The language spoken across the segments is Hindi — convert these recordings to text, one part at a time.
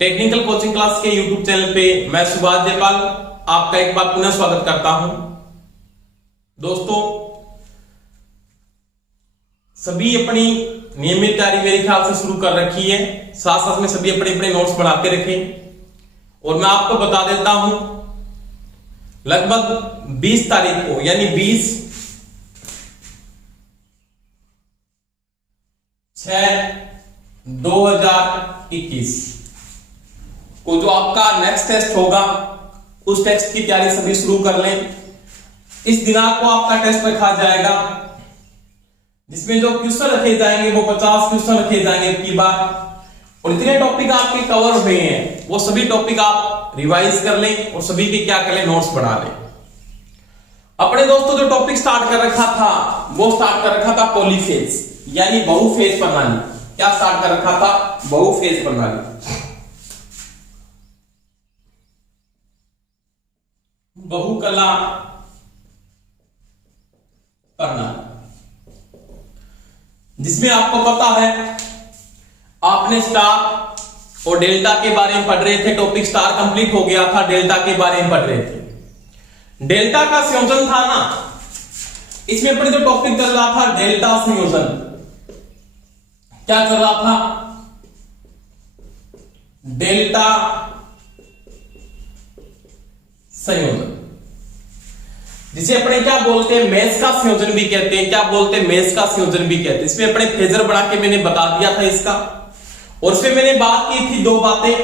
टेक्निकल कोचिंग क्लास के यूट्यूब चैनल पे मैं सुभाष जयपाल आपका एक बार पुनः स्वागत करता हूं। दोस्तों, सभी अपनी नियमित तैयारी मेरे ख्याल से शुरू कर रखी है, साथ साथ में सभी अपने अपने नोट्स बनाते रखें। और मैं आपको बता देता हूं, लगभग 20 तारीख को यानी 20/6/2021 को जो आपका नेक्स्ट टेस्ट होगा उस टेस्ट की तैयारी सभी शुरू कर लें। इस दिनांक को आपका टेस्ट रखा जाएगा जिसमें जो क्वेश्चन रखे जाएंगे वो 50 क्वेश्चन रखे जाएंगे की बार, और इतने टॉपिक आपके कवर हुए हैं वो सभी टॉपिक आप रिवाइज कर लें और सभी के क्या कर लें, नोट्स बना लें। अपने दोस्तों जो टॉपिक स्टार्ट कर रखा था वो स्टार्ट कर रखा था पॉलीफेज यानी बहुफेज प्रणाली। क्या स्टार्ट कर रखा था? बहुफेज प्रणाली, बहुकला प्रणाली, जिसमें आपको पता है आपने स्टार और डेल्टा के बारे में पढ़ रहे थे। टॉपिक स्टार कंप्लीट हो गया था, डेल्टा के बारे में पढ़ रहे थे। डेल्टा का संयोजन था ना, इसमें अपने जो टॉपिक चल रहा था डेल्टा संयोजन। क्या चल रहा था? डेल्टा संयोजन, जिसे अपने क्या बोलते हैं, मेष का संयोजन भी कहते हैं। क्या बोलते हैं? मेष का संयोजन भी कहते हैं। इसमें अपने फेजर बना के मैंने बता दिया था इसका, और इसमें मैंने बात की थी दो बातें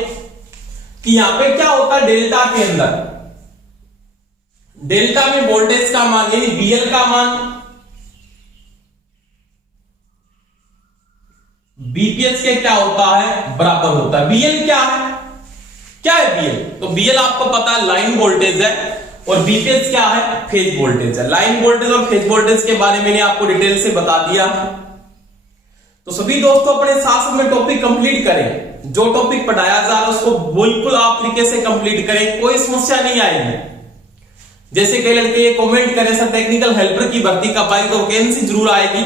कि यहां पे क्या होता है डेल्टा के अंदर, डेल्टा में वोल्टेज का मान यानी बीएल का मान बीपीएच के क्या होता है, बराबर होता है। बीएल क्या है? क्या है बीएल? तो बीएल आपको पता है लाइन वोल्टेज है, और बीपीएच क्या है? फेज वोल्टेज है। लाइन वोल्टेज और फेज वोल्टेज के बारे में मैंने आपको डिटेल से बता दिया। तो सभी दोस्तों अपने साथ में टॉपिक कंप्लीट करें, जो टॉपिक पढ़ाया जा रहा है उसको बिल्कुल आप तरीके से कंप्लीट करें, कोई समस्या नहीं आएगी। जैसे कई लड़के ये कमेंट करें सर टेक्निकल हेल्पर की भर्ती कब आएगी, तो वैकेंसी जरूर आएगी,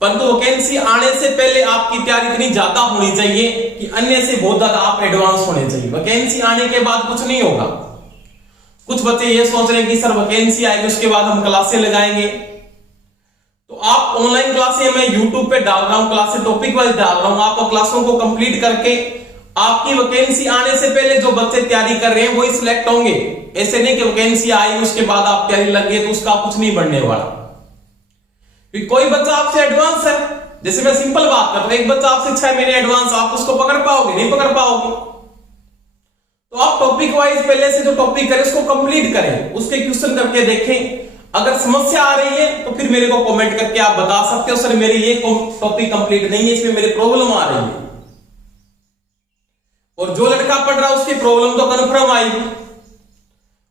परंतु वैकेंसी आने से पहले आपकी तैयारी इतनी ज्यादा होनी चाहिए कि अन्य से बहुत ज्यादा आप एडवांस होने चाहिए। वैकेंसी आने के बाद कुछ नहीं होगा। कुछ बच्चे ये सोच रहे हैं कि सर वैकेंसी आएगी उसके बाद हम क्लासें लगाएंगे, तो आप ऑनलाइन क्लासें मैं यूट्यूब पे डाल रहा हूं, क्लासें टॉपिक वाइज डाल रहा हूं। आप क्लासों को कंप्लीट करके आपकी वैकेंसी आने से पहले जो बच्चे तैयारी कर रहे हैं वही सिलेक्ट होंगे। ऐसे नहीं कि वैकेंसी आई उसके बाद आप तैयारी लग गई तो उसका कुछ नहीं बढ़ने वाला। कोई बच्चा आपसे एडवांस है, जैसे मैं सिंपल बात करता हूं, एक बच्चा आपसे 6 महीने एडवांस, आप उसको पकड़ पाओगे? नहीं पकड़ पाओगे। तो आप टॉपिक वाइज पहले से जो टॉपिक करें उसको कंप्लीट करें, उसके क्वेश्चन करके देखें। अगर समस्या आ रही है तो फिर मेरे को कमेंट करके आप बता सकते हो सर मेरी ये टॉपिक कंप्लीट नहीं है, इसमें मेरी प्रॉब्लम आ रही है। और जो लड़का पढ़ रहा है उसकी प्रॉब्लम तो कन्फर्म आएगी,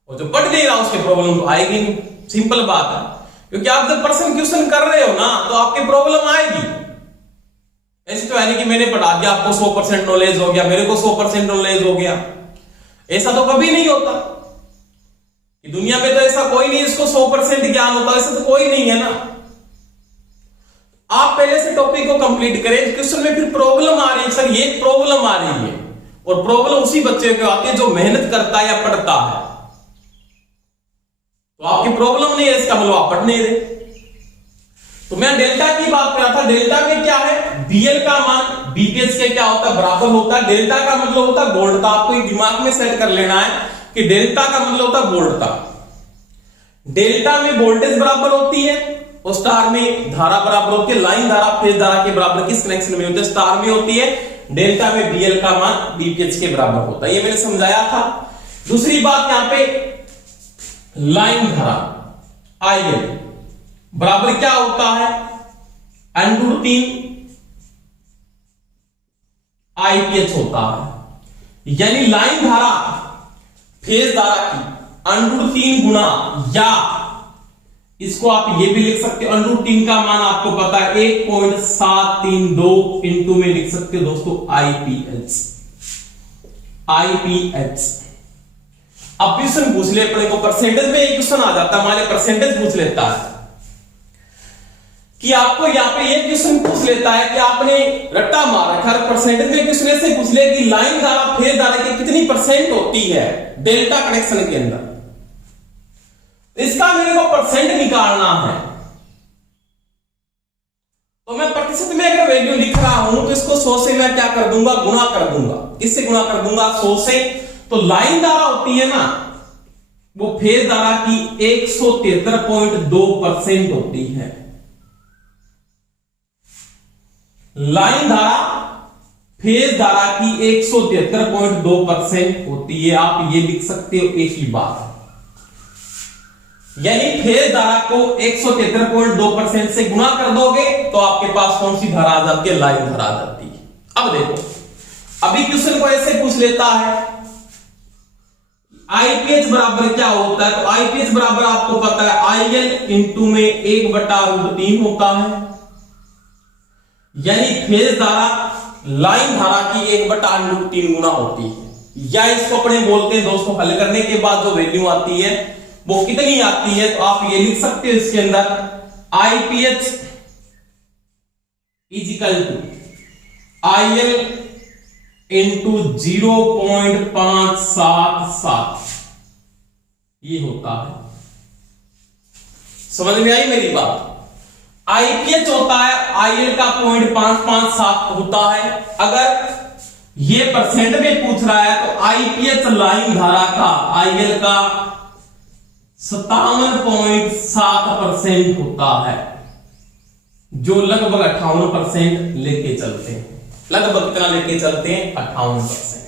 और जो पढ़ नहीं रहा उसकी प्रॉब्लम तो आएगी नहीं। सिंपल बात है, क्योंकि आप जब पर्सन क्वेश्चन कर रहे हो ना तो आपकी प्रॉब्लम आएगी। ऐसे तो है नहीं कि मैंने पढ़ा दिया आपको 100% नॉलेज हो गया, मेरे को 100% नॉलेज हो गया, ऐसा तो कभी नहीं होता। दुनिया में तो ऐसा कोई नहीं जिसको 100% ज्ञान होता, ऐसा तो कोई नहीं है ना। आप पहले से टॉपिक को कंप्लीट करें। क्वेश्चन में फिर प्रॉब्लम आ रही है, सर ये प्रॉब्लम आ रही है, और प्रॉब्लम उसी बच्चे को आती है जो मेहनत करता है या पढ़ता है। तो आपकी प्रॉब्लम नहीं है, इसका मतलब आप पढ़ नहीं रहे। तो मैं डेल्टा की बात कर रहा था। डेल्टा में क्या है? बीएल का मान बीपीएच के क्या होता है, बराबर होता है। डेल्टा का मतलब होता है वोल्टता। आपको एक दिमाग में सेट कर लेना है कि डेल्टा का मतलब होता है वोल्टता। डेल्टा में वोल्टेज बराबर होती है और स्टार में धारा बराबर होती है। लाइन धारा फेज धारा के बराबर किस कनेक्शन में होती है? स्टार में होती है। डेल्टा में बीएल का मान बीपीएच के बराबर होता है, ये मैंने समझाया था। दूसरी बात यहां पे लाइन धारा आईएल बराबर क्या होता है? √3 आईपीएच होता है। यानी लाइन धारा फेज धारा की √3 गुना, या इसको आप ये भी लिख सकते हो √3 का मान आपको पता है 1.732 इंटू में लिख सकते हो दोस्तों आईपीएच। आईपीएच अब क्वेश्चन पूछ ले अपने को, परसेंटेज में एक क्वेश्चन आ जाता है, हमारे परसेंटेज पूछ लेता है कि आपको यहाँ पे ये क्वेश्चन पूछ लेता है कि आपने रट्टा मार रखा है, परसेंटेज में क्वेश्चन ऐसे पूछ ले कि लाइन धारा फेज धारा की कितनी परसेंट होती है डेल्टा कनेक्शन के अंदर, इसका मेरे को परसेंट निकालना है। तो मैं प्रतिशत में अगर वैल्यू लिख रहा हूं तो इसको 100 से मैं क्या कर दूंगा, गुणा कर दूंगा। किससे गुणा कर दूंगा, 100 से। तो लाइन धारा होती है ना, वो फेज धारा की 173.2% होती है। लाइन धारा फेज धारा की 173.2% होती है। आप ये लिख सकते हो एक ही बात, यानी फेज धारा को 173.2% से गुणा कर दोगे तो आपके पास कौन सी धारा आ जाती है, लाइन धारा आ जाती है। अब देखो, अभी क्वेश्चन को ऐसे पूछ लेता है आईपीएच बराबर क्या होता है, तो आईपीएच बराबर आपको पता है आईएल इंटू में 1/√3 होता है, यानी फेज धारा लाइन धारा की 1/√3 गुना होती है। या इसको अपने बोलते हैं दोस्तों, हल करने के बाद जो वैल्यू आती है वो कितनी आती है, तो आप ये लिख सकते हो इसके अंदर IPH equal to IL into 0.577 ये होता है। समझ में आई मेरी बात। आईपीएच होता है आईएल का 0.557 होता है। अगर ये परसेंट में पूछ रहा है तो आईपीएच लाइन धारा का आईएल का 57.7% होता है, जो लगभग 58% लेके चलते हैं। लगभग कितना लेके चलते हैं, 58%।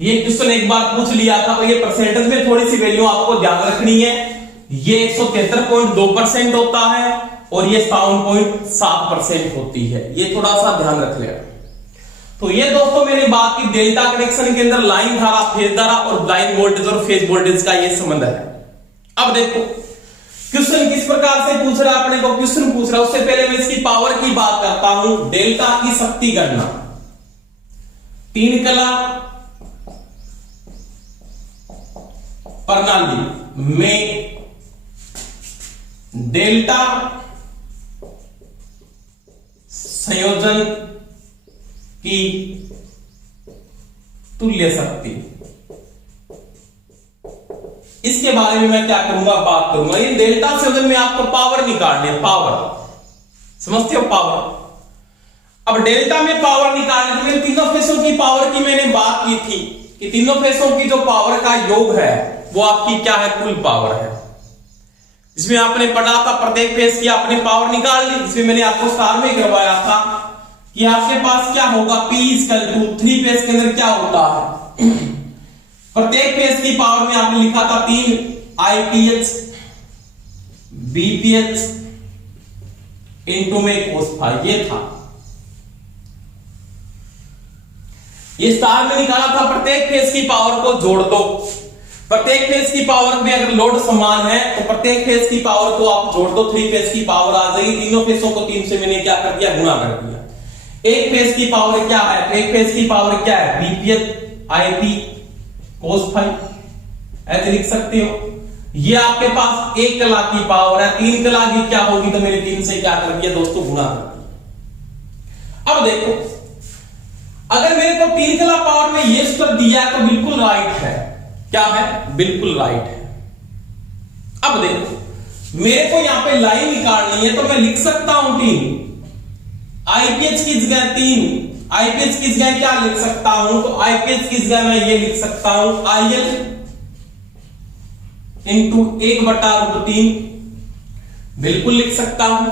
ये क्वेश्चन एक बार पूछ लिया था, तो ये परसेंटेज में थोड़ी सी वैल्यू आपको ध्यान रखनी है। ये 173.2% होता है और ये 57.7% होती है, ये थोड़ा सा ध्यान रख लेना। तो ये दोस्तों मैंने बात की डेल्टा कनेक्शन के अंदर लाइन धारा, फेज धारा और लाइन वोल्टेज और फेज वोल्टेज का ये संबंध है। अब देखो क्वेश्चन किस प्रकार से पूछ रहा है, अपने को क्वेश्चन पूछ रहा है, उससे पहले मैं इसकी पावर की बात करता हूं। डेल्टा की शक्ति गणना, 3 कला प्रणाली में डेल्टा संयोजन की तुल्य शक्ति, इसके बारे में मैं क्या करूंगा, बात करूंगा। ये डेल्टा संयोजन में आपको पावर निकालनी है, पावर समझते हो, पावर। अब डेल्टा में पावर निकालने तो मैंने तीनों फेसों की पावर की मैंने बात की थी कि तीनों फेसों की जो पावर का योग है वो आपकी क्या है, कुल पावर है। इसमें आपने पढ़ा था प्रत्येक फेस की आपने पावर निकाल ली। इसमें मैंने आपको स्टार में करवाया था कि आपके पास क्या होगा, P इक्वल टू 3 फेस के अंदर क्या होता है, प्रत्येक फेस की पावर में आपने लिखा था 3 आईपीएच बीपीएच इंटू में कोस फाई, ये था। ये स्टार में निकाला था प्रत्येक फेस की पावर को जोड़ दो। प्रत्येक फेस की पावर में अगर लोड समान है तो प्रत्येक फेस की पावर को आप जोड़ दो, 3 फेस की पावर आ जाएगी। तीनों फेसों को 3 से मैंने क्या कर दिया, गुणा कर दिया। एक फेस की पावर क्या है, एक फेस की पावर क्या है, बीपीएच आईपी कोस फाई, ऐसे लिख सकते हो। ये आपके पास 1 कला की पावर है, 3 कला की क्या होगी, तो मैंने 3 से क्या कर दिया दोस्तों, गुणा कर दिया। अब देखो अगर मेरे को 3 कला पावर में ये उत्तर दिया है तो बिल्कुल राइट है, क्या है, बिल्कुल राइट है। अब देखो मेरे को यहां पे लाइन निकालनी है तो मैं लिख सकता हूं 3 आईपीएच की जगह 3 आईपीएच की जगह क्या लिख सकता हूं, तो आईपीएच की जगह मैं ये लिख सकता हूं आईएल इंटू 1/√3 बिल्कुल लिख सकता हूं।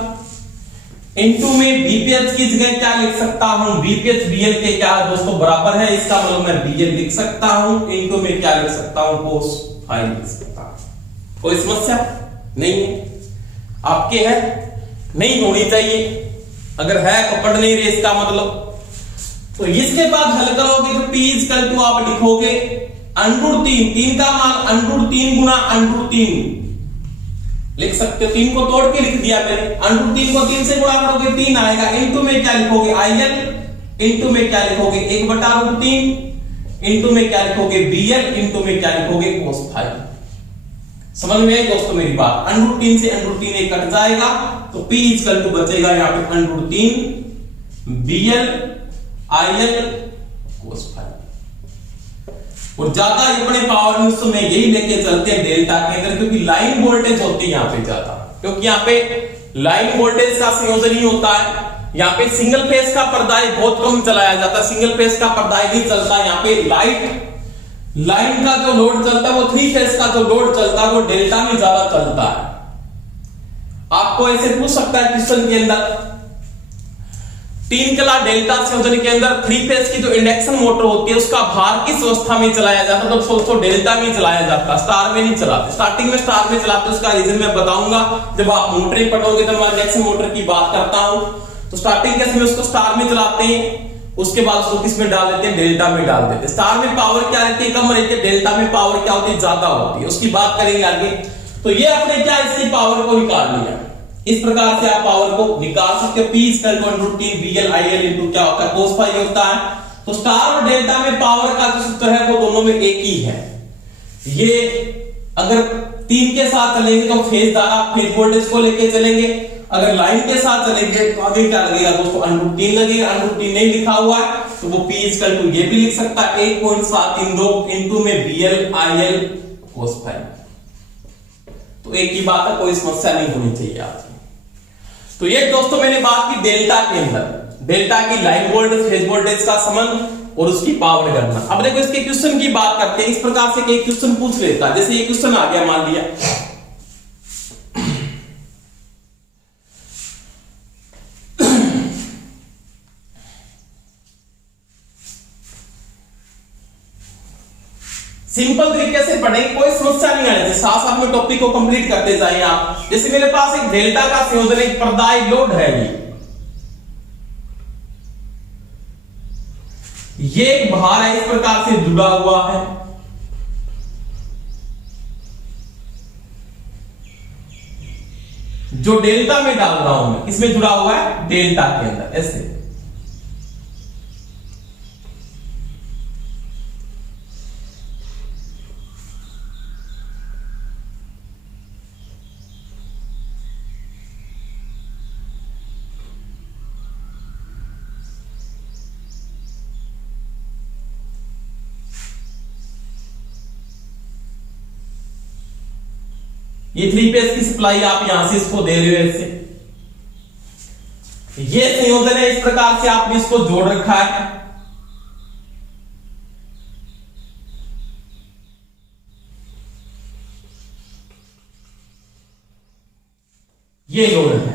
इंटू में बीपीएच की जगह क्या लिख सकता हूं, बीपीएच बीएल के क्या दोस्तों बराबर है, इसका मतलब मैं बीएल लिख सकता हूं। इंटू में क्या लिख सकता हूं, कोस फाई लिख सकता हूं। कोई समस्या नहीं है, आपके है, नहीं होनी चाहिए। अगर है तो पढ़ नहीं रहे इसका मतलब। तो इसके बाद हल करोगे तो P इक्वल टू आप लिखोगे √3, 3 का मान √3 गुना √3 लिख सकते हो। 3 को तोड़ के लिख दिया मैंने, √3 को 3 से गुणा करोगे 3 आएगा। इंटू में क्या लिखोगे आईएल, इंटू में क्या लिखोगे 1/√3, इंटू में क्या लिखोगे बीएल, इंटू में क्या लिखोगे कोस फाई। समझ में आई दोस्तों मेरी बात। √3 से √3 एक कट जाएगा तो P इक्वल टू बचेगा यहाँ पे √3 BL IL cos phi। और ज्यादा अपने पावर में उसमें यही लेके चलते हैं डेल्टा के अंदर, क्योंकि लाइन वोल्टेज होती है यहाँ पे ज्यादा, क्योंकि यहाँ पे लाइन वोल्टेज का संयोजन ही होता है। यहाँ पे सिंगल फेज का पर्दाई बहुत कम चलाया जाता है, सिंगल फेज का पर्दाई नहीं चलता। यहाँ पे लाइन का जो लोड चलता है वो 3 फेज का जो लोड चलता है वो डेल्टा में ज्यादा चलता है। आपको ऐसे पूछ सकता है क्वेश्चन के अंदर 3 कला डेल्टा संयोजन के अंदर 3 फेज की जो इंडक्शन मोटर होती है उसका भार किस अवस्था में चलाया जाता है, तो उसको डेल्टा में चलाया जाता है, स्टार में नहीं चलाते। स्टार्टिंग में स्टार में चलाते, उसका रीजन मैं बताऊंगा जब आप मोटरें पढ़ोगे, तो मैं इंडक्शन मोटर की बात करता हूं। तो स्टार्टिंग के समय उसको स्टार में चलाते हैं, उसके बाद उसको किस में डाल देते हैं, डेल्टा में डाल देते हैं। स्टार में पावर क्या रहती है, कम रहती है, डेल्टा में पावर क्या होती है, ज्यादा होती है, उसकी बात करेंगे आगे। तो ये आपने क्या इसकी पावर को निकाल लिया, इस प्रकार से आप पावर को निकाल सकते हो। P equal to √3 BL IL into क्या होता है, cos phi होता है। तो स्टार और डेल्टा में पावर का जो सूत्र है वो दोनों में एक ही है। ये अगर 3 के साथ चलेंगे तो फेज धारा फेज वोल्टेज को लेके चलेंगे, अगर लाइन के साथ चलेंगे तो आगे क्या लगेगा दोस्तों, √3 लगेगा। √3 नहीं लिखा हुआ है तो वो P इक्वल टू ये भी लिख सकता है 1.732 इनटू में BL IL cos phi। तो एक ही बात है, कोई समस्या नहीं होनी चाहिए आपकी। तो ये दोस्तों मैंने बात की डेल्टा के अंदर, डेल्टा की लाइन वोल्टेज फेज वोल्टेज का संबंध और उसकी पावर करना। अब देखो इसके क्वेश्चन की बात करते हैं। इस प्रकार से एक क्वेश्चन पूछ लेता है, जैसे ये क्वेश्चन आ गया, मान लिया सिंपल तरीके से पढ़ेंगे, कोई समस्या नहीं आनी चाहिए, साथ साथ में टॉपिक को कंप्लीट करते जाइए आप। जैसे मेरे पास एक डेल्टा का संयोजन एक पर्दाई लोड है, ये एक भार है, इस प्रकार से जुड़ा हुआ है। जो डेल्टा में डाल रहा हूं मैं, इसमें जुड़ा हुआ है डेल्टा के अंदर ऐसे। ये 3 फेज की सप्लाई आप यहां से इसको दे रहे हो ऐसे, ये संयोजन है, इस प्रकार से आपने इसको जोड़ रखा है। ये लोड है,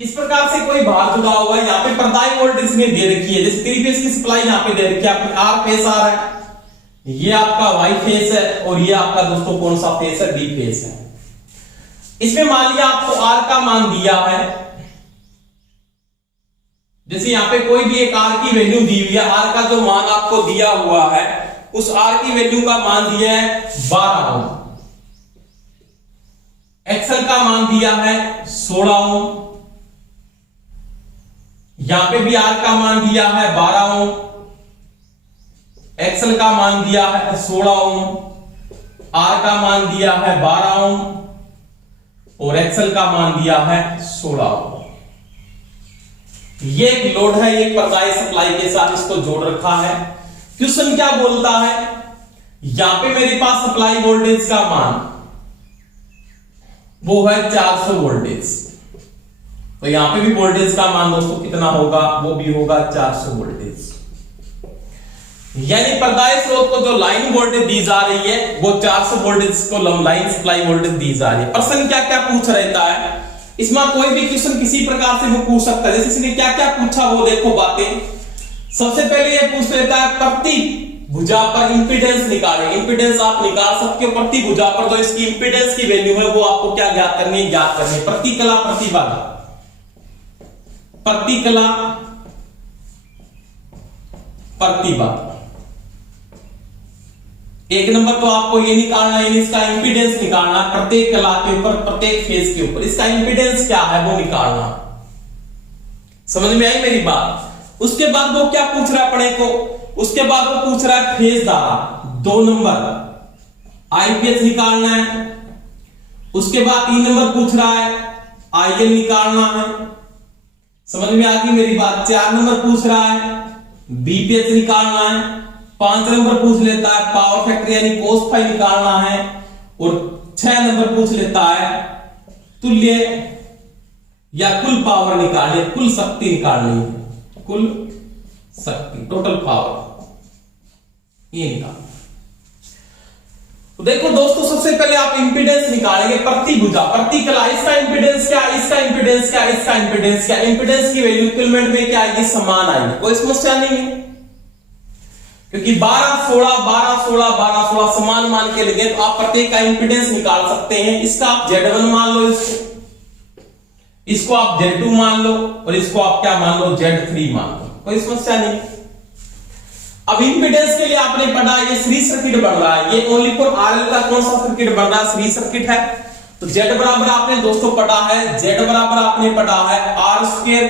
इस प्रकार से कोई भार जुड़ा हुआ है। यहां पे पर्दाई वोल्टेज में दे रखी है, जैसे 3 फेज की सप्लाई यहां पे दे रखी है, आपकी R फेज आ रहा है, ये आपका Y फेज है, और ये आपका दोस्तों कौन सा फेज है, D फेज है। इसमें मान लिया आपको R का मान दिया है, जैसे यहां पे कोई भी एक R की वैल्यू दी हुई है, R का जो मान आपको दिया हुआ है उस R की वैल्यू का मान दिया है 12 ओम, XL का मान दिया है 16 ओम, यहां पे भी R का मान दिया है 12 ओम, XL का मान दिया है 16 ओम, R का मान दिया है 12 ओम और XL का मान दिया है 16 ओम। ये एक लोड है, एक पर्दाई सप्लाई के साथ इसको जोड़ रखा है। क्वेश्चन क्या बोलता है, यहां पे मेरे पास सप्लाई वोल्टेज का मान वो है 400 वोल्टेज, तो यहां पे भी वोल्टेज का मान दोस्तों कितना होगा, वो भी होगा 400 वोल्टेज। यानी पर्दाई स्रोत को जो लाइन वोल्टेज दी जा रही है वो 400 वोल्टेज को लाइन सप्लाई वोल्टेज दी जा रही है। प्रश्न क्या क्या पूछ रहता है, इसमें कोई भी क्वेश्चन किसी प्रकार से वो पूछ सकता है। जैसे इसने क्या क्या पूछा वो देखो बातें। सबसे पहले ये पूछ लेता है प्रति भुजा पर इंपीडेंस निकालें। इंपीडेंस आप निकाल सकते हो, प्रति भुजा पर जो इसकी इंपीडेंस की वैल्यू है वो आपको क्या ज्ञात करनी है, ज्ञात करनी है। प्रति कला प्रतिबाधा, प्रति कला प्रतिबाधा। एक नंबर तो आपको ये निकालना है, इसका इंपीडेंस निकालना, प्रत्येक कला के ऊपर, प्रत्येक फेज के ऊपर इसका इंपीडेंस क्या है वो निकालना। समझ में आई मेरी बात। उसके बाद वो क्या पूछ रहा है अपने को, उसके बाद वो पूछ रहा है फेज धारा 2 नंबर आईपीएच निकालना है। उसके बाद 3 नंबर पूछ रहा है आईएल निकालना है। समझ में आ गई मेरी बात। 4 नंबर पूछ रहा है बीपीएच निकालना है। 5 नंबर पूछ लेता है पावर फैक्टर यानी कोस फाई निकालना है। और 6 नंबर पूछ लेता है तुल्य या कुल पावर निकालनी है, कुल शक्ति निकालनी है, कुल शक्ति टोटल पावर ये निकाल। तो देखो दोस्तों सबसे पहले आप इंपीडेंस निकालेंगे प्रति भुजा प्रति कला। इसका इंपीडेंस क्या, इसका इंपीडेंस क्या, इसका इंपीडेंस क्या। इंपीडेंस की वैल्यू इक्विवेलेंट में क्या आएगी, समान आएगी, कोई समस्या नहीं है। क्योंकि 12 16 12 16 12 16 समान मान के लगे तो आप प्रत्येक का इंपीडेंस निकाल सकते हैं। इसका आप Z1 मान लो, इसको आप Z2 मान लो और इसको आप क्या मान लो Z3 मान लो, कोई समस्या नहीं। अब इंपीडेंस के लिए आपने पढ़ा ये सीरीज सर्किट बन रहा है, ये ओनली फॉर आरएल का कौन सा सर्किट बन रहा है, सीरीज सर्किट है। तो Z बराबर आपने दोस्तों पढ़ा है, Z बराबर आपने पढ़ा है आर स्क्वायर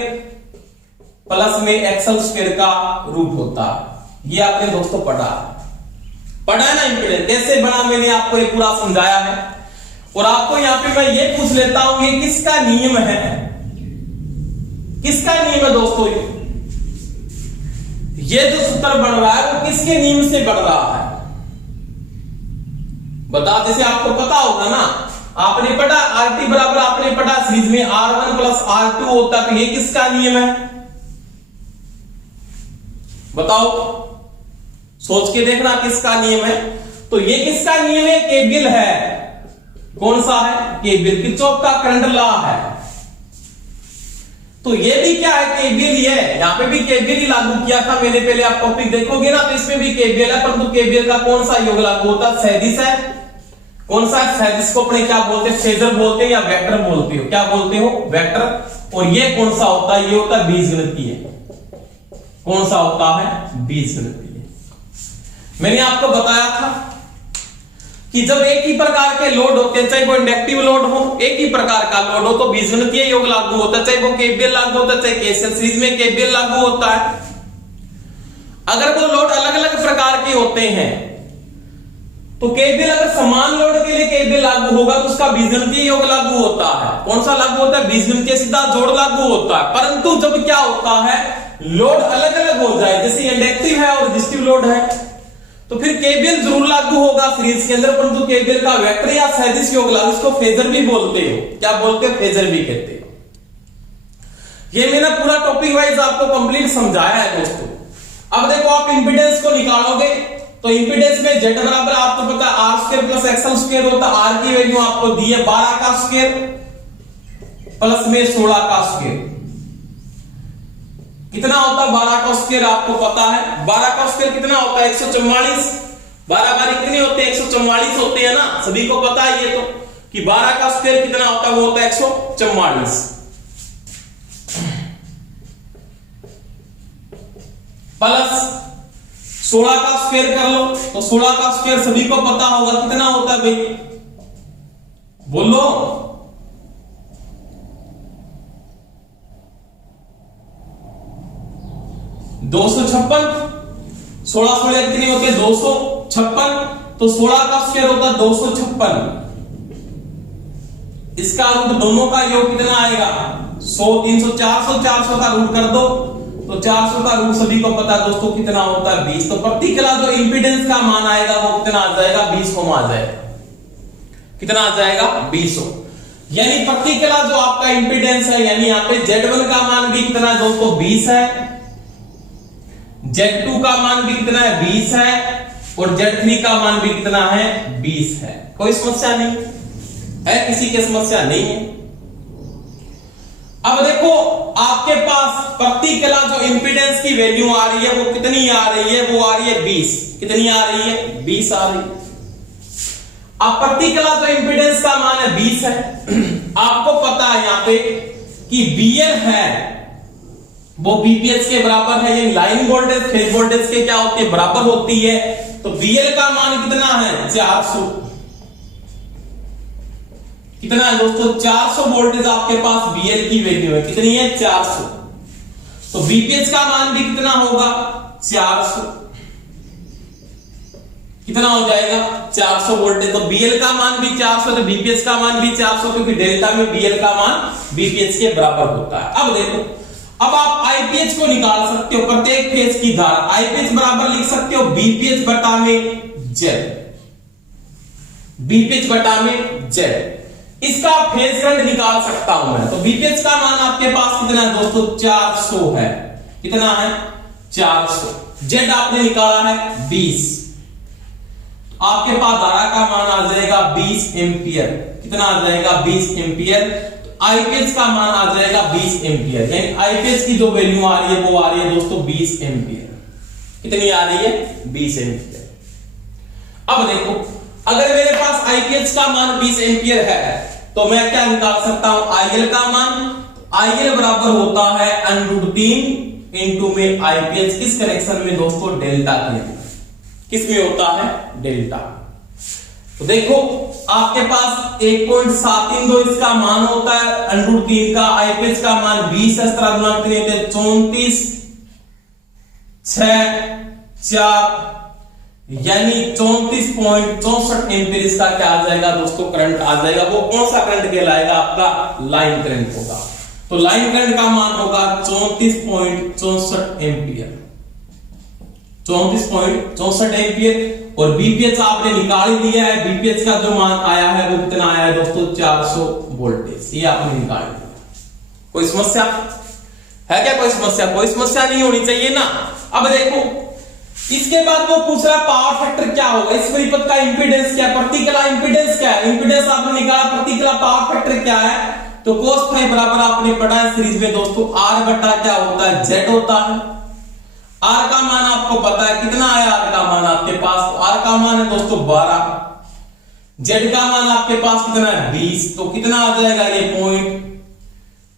प्लस में एक्सएल स्क्वायर का रूट होता है। ये आपने दोस्तों पढ़ा है ना। इंपीडेंस कैसे बना मैंने आपको ये पूरा समझाया है। और आपको यहां पे मैं ये पूछ लेता हूं ये किसका नियम है, किसका नियम है दोस्तों। ये जो सूत्र बन रहा है वो किसके नियम से बन रहा है बता। जैसे आपको पता होगा ना, आपने पढ़ा आरटी बराबर आपने पढ़ा सीरीज में R1 प्लस R2 होता है। तो ये किसका नियम है बताओ, सोच के देखना किसका नियम है। तो ये किसका नियम है, केवीएल है। कौन सा है, केवीएल, किरचॉफ का करंट लॉ है। तो ये भी क्या है, केवीएल ही है। यहां पे भी केवीएल ही लागू किया था मैंने, पहले आप टॉपिक देखोगे ना तो इसमें भी केवीएल है, परंतु केवीएल का कौन सा योग लागू होता है, सदिश है। कौन सा है, सदिश को अपने क्या बोलते हैं, फेजर बोलते हैं या वेक्टर बोलते हो, क्या बोलते हो, वेक्टर। और ये कौन सा होता है, ये होता है बीजगणितीय। कौन सा होता है, बीजगणितीय। मैंने आपको बताया था कि जब एक ही प्रकार के लोड होते हैं, चाहे वो इंडक्टिव लोड हो, एक ही प्रकार का लोड हो तो बीजगणितीय योग लागू होता है, चाहे वो केवीएल लागू होता है, चाहे केसीएल। सीरीज में केवीएल लागू होता है। अगर वो लोड अलग अलग प्रकार के होते हैं तो केवीएल, अगर समान लोड के लिए केवीएल लागू होगा तो उसका बीजगणितीय योग लागू होता है। कौन सा लागू होता है, बीजगणितीय सीधा जोड़ लागू होता है। परंतु जब क्या होता है, लोड अलग अलग हो जाए, जैसे इंडक्टिव है और रेजिस्टिव लोड है, तो फिर केवीएल जरूर लागू होगा सीरीज के अंदर, परंतु केवीएल का वेक्टर या सदिश योग लागू, इसको फेजर भी बोलते हो। क्या बोलते हो, फेजर भी कहते हो। ये मैंने पूरा टॉपिक वाइज आपको कंप्लीट समझाया है दोस्तों। अब देखो आप इंपीडेंस को निकालोगे तो इंपीडेंस में Z बराबर आपको पता है R square plus XL square होता है। आर की वैल्यू आपको दी है 12 का स्क्वायर प्लस में 16 का स्क्वायर। कितना होता है 12 का स्क्वायर आपको पता है। 12 का स्क्वायर कितना होता है, 144। 12 बार कितने होते हैं, 144 होते हैं ना, सभी को पता है ये तो, कि 12 का स्क्वायर कितना होता है, वो होता है 144 प्लस 16 का स्क्वायर कर लो। तो 16 का स्क्वायर सभी को पता होगा कितना होता है भाई, बोलो। दो सौ 16 16 कितनी होती है, 256। तो 16 का स्क्वायर होता है 256। इसका रूट दोनों का योग कितना आएगा, 100 300 400 400 का रूट कर दो तो 400 का रूट सभी को पता है दोस्तों कितना होता है, 20। तो प्रति कला जो इंपीडेंस का मान आएगा वो कितना आ जाएगा, 20 ओम आ जाएगा। कितना आ जाएगा, 20 ओम। यानी प्रति कला जो आपका इंपीडेंस है, यानी यहाँ पे Z1 का मान भी कितना है दोस्तों, 20 है। Z2 का मान भी कितना है, 20 है। और Z3 का मान भी कितना है, 20 है। कोई समस्या नहीं है, किसी की समस्या नहीं है। अब देखो आपके पास प्रति कला जो इंपीडेंस की वैल्यू आ रही है वो कितनी आ रही है, वो आ रही है 20। कितनी आ रही है, 20 आ रही है। अब प्रति कला जो इंपीडेंस का मान है 20 है। आपको पता है यहां पे कि BL है वो BPH के बराबर है, ये लाइन वोल्टेज फेज वोल्टेज के क्या होती है, बराबर होती है। तो BL का मान कितना है, 400। कितना है दोस्तों, 400 वोल्टेज आपके पास BL की वैल्यू है, कितनी है, 400। तो BPH का मान भी कितना होगा, 400। कितना हो जाएगा 400 वोल्ट है। तो बीएल का मान भी 400 तो बीपीएच का मान भी 400, क्योंकि डेल्टा में बीएल का मान बीपीएच के बराबर होता है। अब देखो, अब आप आईपीएच को निकाल सकते हो, प्रत्येक फेज की धारा आईपीएच बराबर लिख सकते हो बीपीएच बटा में जेड, बीपीएच बटा में जेड। इसका फेज करंट निकाल सकता हूं मैं। तो बीपीएच का मान आपके पास कितना है दोस्तों 400 है, कितना है 400। जेड आपने निकाला है 20, आपके पास धारा का मान आ जाएगा 20 एंपियर, कितना आ जाएगा 20 एंपियर। तो आईपीएच का मान आ जाएगा 20 एंपियर, यानी आईपीएच की जो वैल्यू आ रही है वो आ रही है दोस्तों 20 एंपियर। कितनी आ रही है 20 एंपियर। अब देखो, अगर मेरे पास आईपीएच का मान 20 एंपियर है तो मैं क्या निकाल सकता हूं आईएल का मान। आईएल बराबर होता है √3 इंटू में आईपीएच, किस कनेक्शन में दोस्तों डेल्टा के, किस में होता है डेल्टा। तो देखो आपके पास 1.732 इसका मान होता है √3 का, आईपीएच का मान 20 है, 34 6 4 यानी 34.64 एम्पीयर इसका क्या आ जाएगा दोस्तों करंट आ जाएगा। वो कौन सा करंट कहलाएगा आपका लाइन करंट होगा। तो लाइन करंट का मान होगा 34.64 एम्पीयर, 34.64 एम्पीयर। और बीपीएच आपने निकाल ही लिया है, बीपीएच का जो मान आया है वो कितना आया है दोस्तों 400 वोल्टेज, ये आपने निकाल लिया। कोई समस्या है क्या? कोई समस्या नहीं होनी चाहिए ना। अब देखो, इसके बाद वो पूछ रहा है पावर फैक्टर क्या होगा, इस परिपथ का इंपीडेंस क्या है, प्रतिक्रिया इंपीडेंस क्या है। इंपीडेंस आपने निकाला, प्रतिक्रिया पावर फैक्टर क्या है। तो cos फाई बराबर आपने पढ़ा है सीरीज में दोस्तों R बटा क्या होता है Z होता है। R का मान आपको पता है, कितना है R का मान आपके पास, तो R का मान है दोस्तों 12, Z का मान आपके पास कितना है 20, तो कितना आ जाएगा ये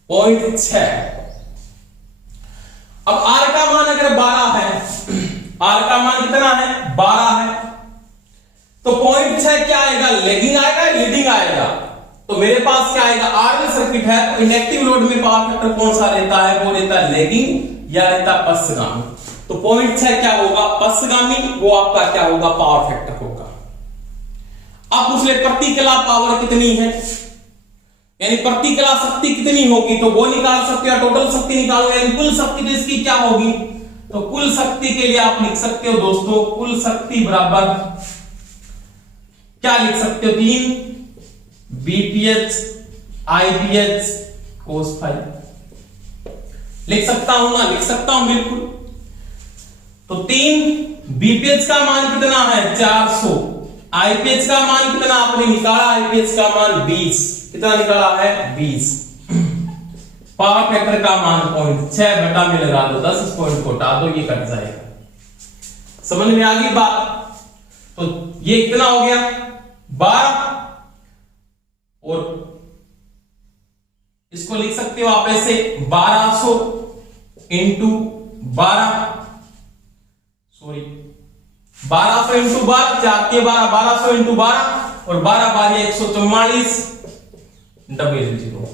0.6। अब R का मान अगर 12 है, R का मान कितना है 12 है, तो 0.6 क्या आएगा, लेगिंग आएगा लीडिंग आएगा। तो मेरे पास क्या आएगा, आरएल सर्किट है तो इंडक्टिव लोड में पावर फैक्टर कौन सा रहता है, वो रहता है लेगिंग या रहता है पश्चगामी। तो 0.6 क्या होगा पश्चगामी, वो आपका क्या होगा पावर फैक्टर होगा। आप पूछ ले प्रतिक्रिया पावर कितनी है, यानी प्रतिक्रिया शक्ति कितनी होगी, तो वो निकाल सकते हो। टोटल शक्ति निकालो, यानी कुल शक्ति तो इसकी क्या होगी, तो कुल शक्ति के लिए आप लिख सकते हो दोस्तों कुल शक्ति बराबर क्या लिख सकते हो 3 बीपीएच आईपीएच cos फाई। लिख सकता हूं ना, लिख सकता हूं बिल्कुल। तो 3 बीपीएच का मान कितना है 400, आईपीएच का मान कितना आपने निकाला, आईपीएच का मान 20, कितना निकाला है 20। पावर फैक्टर का मान 0.6 बटा में लगा दो 10, इस पॉइंट को हटा दो, ये कट जाएगा। समझ में आ गई बात। तो ये कितना हो गया 12, और इसको लिख सकते हो आप ऐसे 1200 इंटू 12, सॉरी 1200 इंटू 12, 4 के 12, 1200 इंटू 12 और 12 12 144 00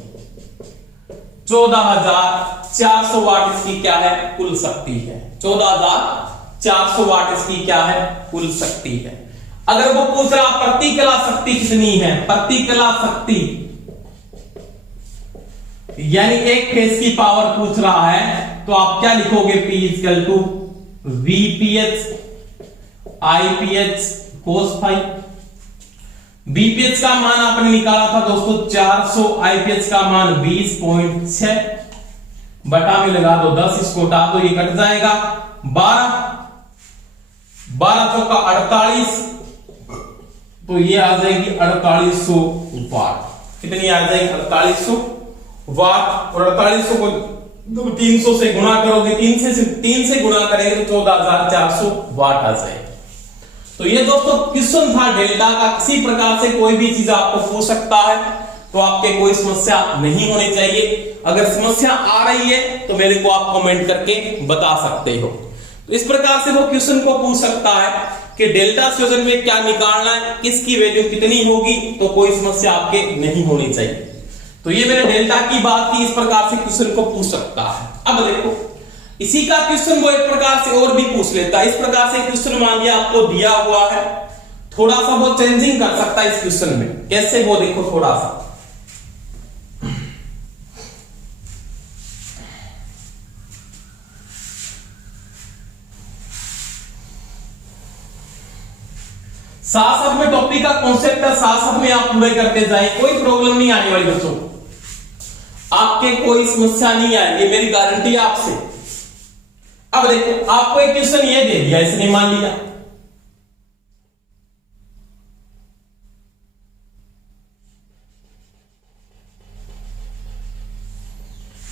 14,400 वाट इसकी क्या है कुल शक्ति है। 14,400 वाट इसकी क्या है कुल शक्ति है। अगर वो पूछ रहा प्रतिक्रिया शक्ति कितनी है, प्रतिक्रिया शक्ति यानी एक फेज की पावर पूछ रहा है, तो आप क्या लिखोगे P equal to VPH IPH cos phi. BPH का मान आपने निकाला था दोस्तों 400, आईपीएच का मान 20.6 बटा में लगा दो 10, इसको हटा दो, ये कट जाएगा 12 12 चौका 48, तो ये आ जाएगी 4800 वाट। कितनी आ जाएगी 4800 वाट। और 4800 को 300 से गुणा करोगे, 3 से गुणा करेंगे तो 14,400 वाट आ जाएगी। तो ये दोस्तों क्वेश्चन था डेल्टा का। किसी प्रकार से कोई भी चीज आपको पूछ सकता है, तो आपके कोई समस्या नहीं होनी चाहिए। अगर समस्या आ रही है तो मेरे को आप कमेंट करके बता सकते हो। तो इस प्रकार से वो क्वेश्चन को पूछ सकता है कि डेल्टा संयोजन में क्या निकालना है, किसकी वैल्यू कितनी होगी, तो कोई समस्या आपके नहीं होनी चाहिए। तो ये मैंने डेल्टा की बात की, इस प्रकार से क्वेश्चन को पूछ सकता है। अब देखो इसी का क्वेश्चन वो एक प्रकार से और भी पूछ लेता है। इस प्रकार से क्वेश्चन मान लिया आपको दिया हुआ है, थोड़ा सा वो चेंजिंग कर सकता है इस क्वेश्चन में। कैसे, वो देखो थोड़ा सा। साथ साथ में टॉपिक का कॉन्सेप्ट है, साथ साथ में आप पूरे करते जाए, कोई प्रॉब्लम नहीं आने वाली बच्चों, आपके कोई समस्या नहीं आएगी, मेरी गारंटी है आपसे। अब देखो आपको एक क्वेश्चन ये दे दिया इसने, मान लिया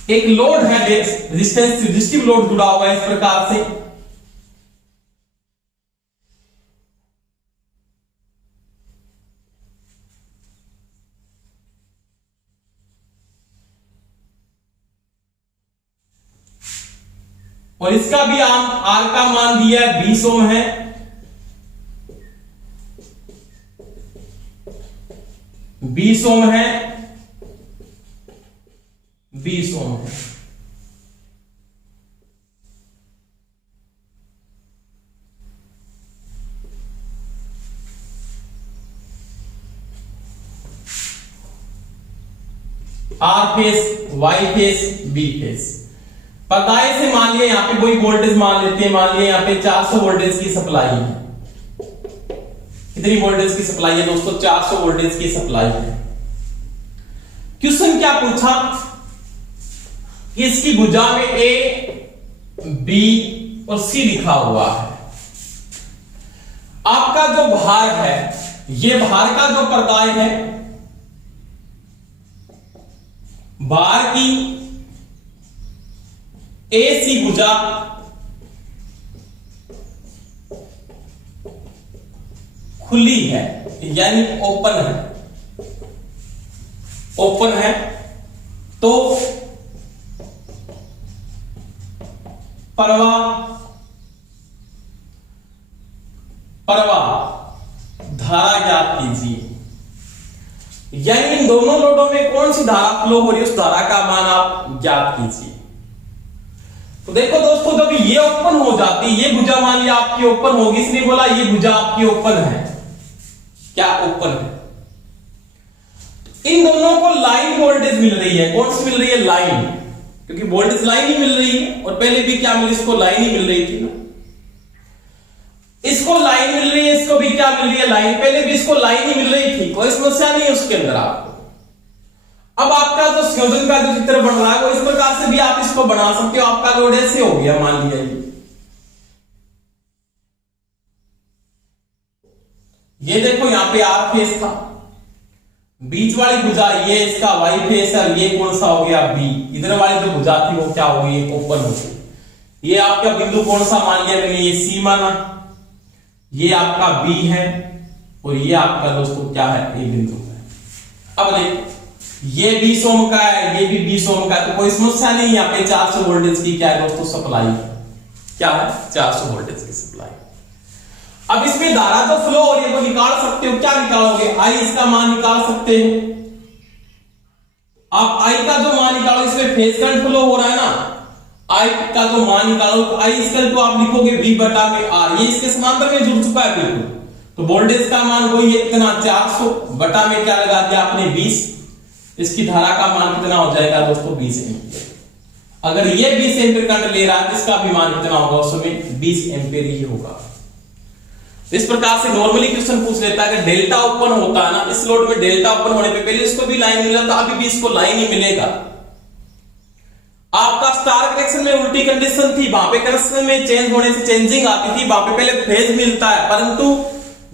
एक लोड है, रेजिस्टेंस रेजिस्टिव लोड जुड़ा हुआ है इस प्रकार से, और इसका भी आर का मान दिया है 20 ओम है, बीस ओम है, 20 ओम है। R phase, Y phase, B phase. पताए से मान लिया यहां पे वही वोल्टेज मान लेते हैं, मान लिया यहां पे 400 वोल्टेज की सप्लाई है। कितनी वोल्टेज की सप्लाई है दोस्तों? 400 वोल्टेज की सप्लाई है। क्वेश्चन क्या पूछा कि इसकी भुजा में ए, बी और सी लिखा हुआ है। आपका जो भार है, ये भार का जो पर्दाय है, भार की ए सी भुजा खुली है, यानी ओपन है, ओपन है, तो प्रवाह धारा ज्ञात कीजिए। यानी इन दोनों लोडों में कौन सी धारा फ्लो हो रही है, उस धारा का मान आप ज्ञात कीजिए। तो देखो दोस्तों, जब ये ओपन हो जाती, ये भुजा मान लिया आपकी ओपन होगी, इसने बोला ये भुजा आपकी ओपन है, क्या ओपन है। इन दोनों को लाइन वोल्टेज मिल रही है, कौन सी मिल रही है? लाइन, क्योंकि वोल्टेज लाइन ही मिल रही है, और पहले भी क्या मिली, इसको लाइन ही मिल रही थी ना, इसको लाइन मिल रही है, इसको भी क्या मिल रही है? लाइन। पहले भी इसको लाइन ही मिल रही थी, कोई समस्या नहीं है उसके अंदर आपको। अब आपका जो संयोजन का जो चित्र बन रहा है, वो इस प्रकार से भी आप इसको बना सकते हो। आपका लोड ऐसे हो गया, मान लिया ये देखो यहां पे आर फेस था, बीच वाली भुजा ये इसका वाई फेस है, ये कौन सा हो गया? बी। इधर वाली जो भुजा थी वो क्या हो गई? ओपन हो गई। ये आपका बिंदु कौन सा मान लिया मैंने? ये सी माना, ये आपका बी है, और ये आपका दोस्तों क्या है? ए बिंदु है। अब देखो ये 20 ओम का है, ये भी 20 ओम का है, तो कोई समस्या नहीं। यहाँ पे 400 वोल्टेज की क्या है दोस्तों? सप्लाई। क्या है? 400 वोल्टेज की सप्लाई। अब इसमें धारा तो फ्लो हो रही है, वो निकाल सकते हो। क्या निकालोगे? आई, इसका मान निकाल सकते हो आप। आई का जो मान निकालो, इसमें फेज करंट फ्लो हो रहा है ना, आई का जो मान निकालो, तो आई इसका तो आप लिखोगे V बटा में R, ये इसके समांतर में जुड़ चुका है बिल्कुल। तो वोल्टेज का मान वही है, कितना? 400 बटा में क्या लगा दिया आपने? 20। इसकी धारा का मान कितना हो जाएगा दोस्तों? 20 एम्पीयर। अगर ये 20 एम्पीयर करंट ले रहा है, तो इसका भी मान कितना होगा? उसमें 20 एम्पीयर ही होगा। इस प्रकार से नॉर्मली क्वेश्चन पूछ लेता है कि डेल्टा ओपन होता है ना, इस लोड में डेल्टा ओपन होने पे पहले इसको भी लाइन मिला था, अभी भी इसको लाइन ही मिलेगा। आपका स्टार कनेक्शन में उल्टी कंडीशन थी, वहां पे कनेक्शन में चेंज होने से चेंजिंग आती थी, वहां पे पहले फेज मिलता है, परंतु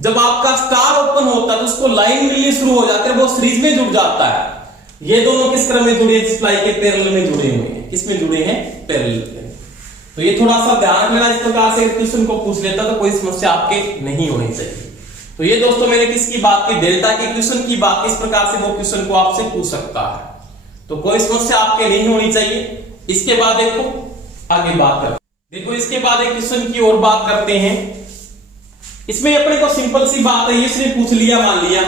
जब आपका स्टार ओपन होता है तो उसको लाइन मिलनी शुरू हो जाती है, वो सीरीज में जुड़ जाता है। ये दोनों किस क्रम में जुड़े? सप्लाई के पैरेलल में जुड़े हुए हैं। किसमें जुड़े हैं? पैरेलल में। तो ये थोड़ा सा ध्यान रखना, इस प्रकार से क्वेश्चन को पूछ लेता तो कोई समस्या आपके नहीं होनी चाहिए। तो ये दोस्तों मैंने किसकी बात की? डेल्टा के क्वेश्चन की बात की। इस प्रकार से वो क्वेश्चन को आपसे पूछ सकता है, तो कोई समस्या आपके नहीं होनी चाहिए। इसके बाद देखो आगे बात करते, देखो इसके बाद एक क्वेश्चन की और बात करते हैं। इसमें अपने को सिंपल सी बात है, ये इसने पूछ लिया, मान लिया।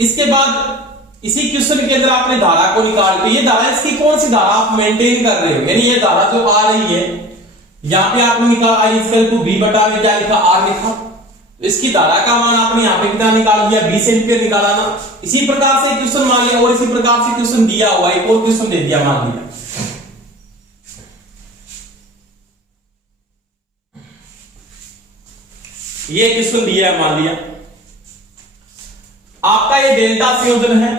इसके बाद इसी क्वेश्चन के अंदर आपने धारा को निकाल के, ये धारा इसकी कौन सी धारा आप मेंटेन कर रहे हो, यानी ये धारा जो आ रही है, यहां पे आपने निकाला आई स्क्वायर टू बी बटा में क्या लिखा, आर लिखा, तो इसकी धारा का मान आपने यहां पे कितना निकाल दिया, 20 एम्पीयर निकाला ना। इसी प्रकार से क्वेश्चन मान लिया, और इसी प्रकार से क्वेश्चन दिया हुआ, एक और क्वेश्चन दे दिया मान लिया, ये क्वेश्चन दिया है मान लिया, आपका ये डेल्टा संयोजन है,